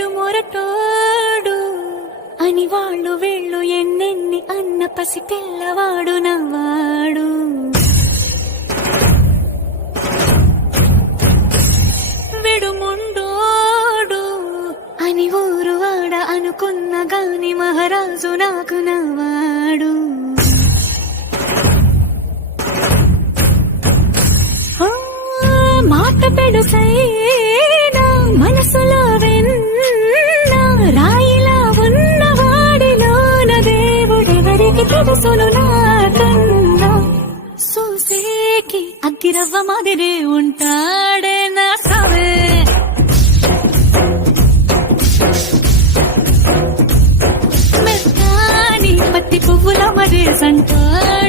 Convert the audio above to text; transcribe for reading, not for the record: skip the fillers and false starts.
వీడు మొరటోడు అని వాళ్ళు వీళ్ళు ఎన్నెన్ని అన్న పసి పిల్లవాడు నవ్వాడు. వీడు ముండోడు అని ఊరు వాడ అనుకున్న గాని మహారాజు నాకు నవ్వాడు. మాట పెడుకైనా మనసులో వెన్న రాయిలా ఉన్నవాడిలోన దేవుడెవరికి తెలుసును నాకన్నా. చూసేకి అగ్గిరవ్వ మాదిరే ఉంటాడే నా సవే, మెత్తాని పత్తి పువ్వుల మరే సంటాడే